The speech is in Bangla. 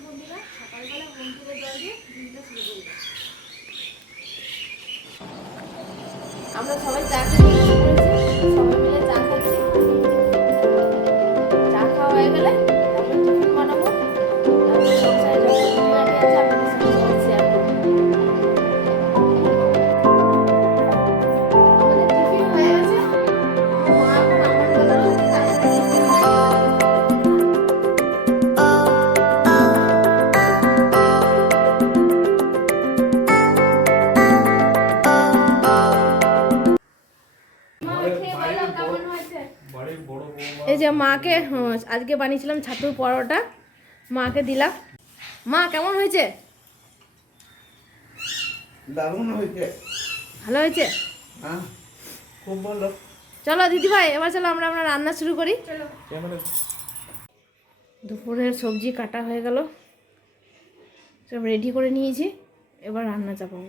বন্ধুরা সকালবেলা হোম টুরে জল দিয়ে দিনটা শুরু করব আমরা সবাই চা খেয়ে এই যে মাকে হ্যাঁ, আজকে বানিয়েছিলাম ছাতুর পরোটা। মাকে দিলাম। মা কেমন হয়েছে? দারুণ হয়েছে। ভালো হয়েছে? হ্যাঁ খুব ভালো। চলো দিদি ভাই এবার চলো আমরা আমরা রান্না শুরু করি। দুপুরের সবজি কাটা হয়ে গেল। সব রেডি করে নিয়েছি। এবার রান্না চাপাবো।